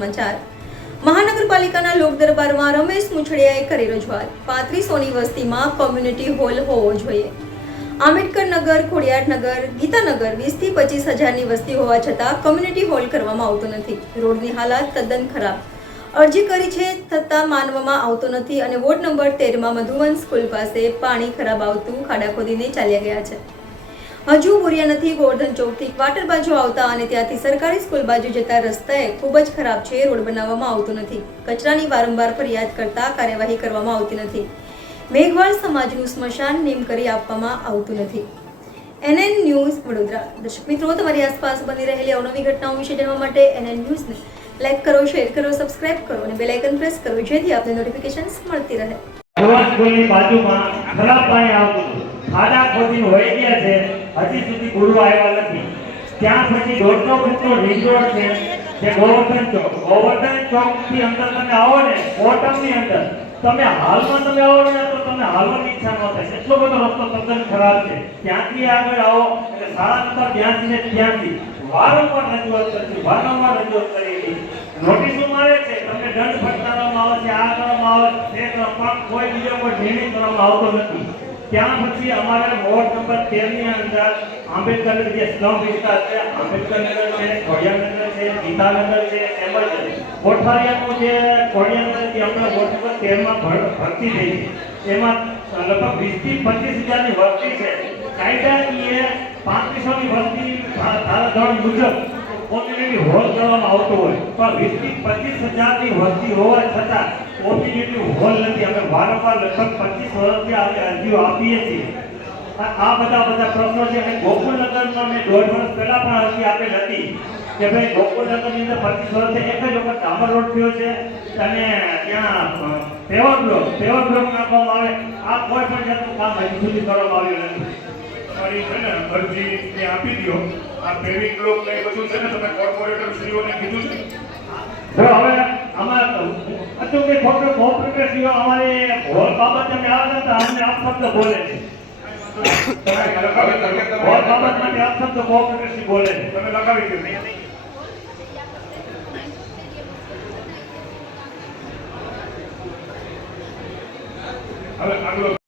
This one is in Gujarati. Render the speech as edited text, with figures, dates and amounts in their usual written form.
સમાચાર મહાનગરપાલિકાના લોક દરબારમાં રમેશ મુછડિયાએ કરી રજૂઆત 3500ની વસ્તીમાં કોમ્યુનિટી હોલ હોવો જોઈએ। આંબેડકર નગર, ખોડિયાર નગર, ગીતાનગર 20 થી 25 હજારની વસ્તી હોવા છતાં કોમ્યુનિટી હોલ કરવામાં આવતો નથી। રોડની હાલત તદ્દન ખરાબ। અરજી કરી છે છતાં માનવામાં આવતો નથી અને વોર્ડ નંબર 13માં મધુવન સ્કૂલ પાસે પાણી ખરાબ આવતું ખાડા ખોદીને ચાલ્યા ગયા છે। હજુ બોરિયા નથી ગોવર્ધન ચોકથી ક્વાર્ટર બાજુ આવતા અને ત્યાંથી સરકારી સ્કૂલ બાજુ જતા રસ્તાએ ખૂબ જ ખરાબ છે। રોડ બનાવવામાં આવતો નથી। કચરાની વારંવાર ફરિયાદ કરતા કાર્યવાહી કરવામાં આવતી નથી। મેઘવાળ સમાજનું સ્મશાન નેમ કરી આપવામાં આવતું નથી। NN news Vadodara. દર્શક મિત્રો, તમારી આસપાસ બની રહેલી અવનવી ઘટનાઓ વિશે જાણવા માટે NN ન્યૂઝને લાઈક કરો, શેર કરો, સબસ્ક્રાઇબ કરો અને બેલ આઇકન પ્રેસ કરો જેથી આપને નોટિફિકેશન્સ મળતી રહે। સ્કૂલની બાજુમાં ખરાબ પાણી આવતું હતું। ખાડા ખોદીને વહી ગયા છે, હજી સુધી પૂરવા આવ્યા નથી। ત્યાં પછી 150 ફૂટનો રિંગ રોડ છે જે ગોવર્ધન ચોકથી અંદર તમે આવો ને, કોટમની અંદર તમે હાલમાં તમે આવો ને તો તમને હાલવાની ઈચ્છા ન થાય। એટલો બધો રસ્તો તદ્દન ખરાબ છે। ત્યાંથી આગળ આવો એટલે શાળા નંબર 82 ને 83 વારંવાર રજૂઆત કરી નોટિસો મારે છે, તમને દંડ ફટકારવામાં આવે છે, આ કરવામાં આવે છે, પણ કોઈ બીજો કોઈ નિર્ણય કરવામાં આવતો નથી। ત્યાં પછી અમારે વોર્ડ નંબર 13 ની અંદર આંબેડકર નગર જે સ્લમ વિસ્તાર છે, આંબેડકર નગર છે, ખોડિયાર નગર છે, ગીતાનગર છે, તેમજ કોઠારિયાનું જે ખોડિયાર નગર જે હમણાં વોર્ડ નંબર 13 માં ભરતી થઈ છે, એમાં લગભગ 20 થી 25 હજારની વસ્તી છે। કાયદાકીય 3500ની વસ્તી ધારાધોરણ મુજબ કોમ્યુનિટી હોલ કરવામાં આવતો હોય પણ 20 થી 25 હજારની વસ્તી હોવા છતાં કોમ્યુનિટી હોલ નથી। અમે વારંવાર લગભગ 25 વર્ષથી આપણે અરજીઓ આપીએ છીએ। આ બધા પ્રશ્નો છે અને ગોકુલનગરમાં મેં 1.5 વર્ષ પહેલા પણ અરજી આપેલ હતી કે ભાઈ ગોકુલનગરની અંદર 25 વર્ષથી એક જ વખત ડામર રોડ થયો છે અને ત્યાં પેવર બ્લોક નાખવામાં આવે, આ કોઈ પણ જાતનું કામ હજુ સુધી કરવામાં આવ્યું નથી। તમારી છે ને અરજી ને આપી દો। આ પેવિંગ બ્લોક ને એ બધું છે ને તમે કોર્પોરેટર શ્રીઓને કીધું છે? જો હવે આમાં હતું કે ખોટો કોર્પોરેટરશ્રીઓ અમારે હોલ બાબતે અમે આવ્યા હતા, અમને આપ શબ્દ બોલે છે। હોલ બાબત માટે આપ શબ્દ કોર્પોરેટરશ્રી બોલે છે, તમે લગાવી દો। હવે આગળ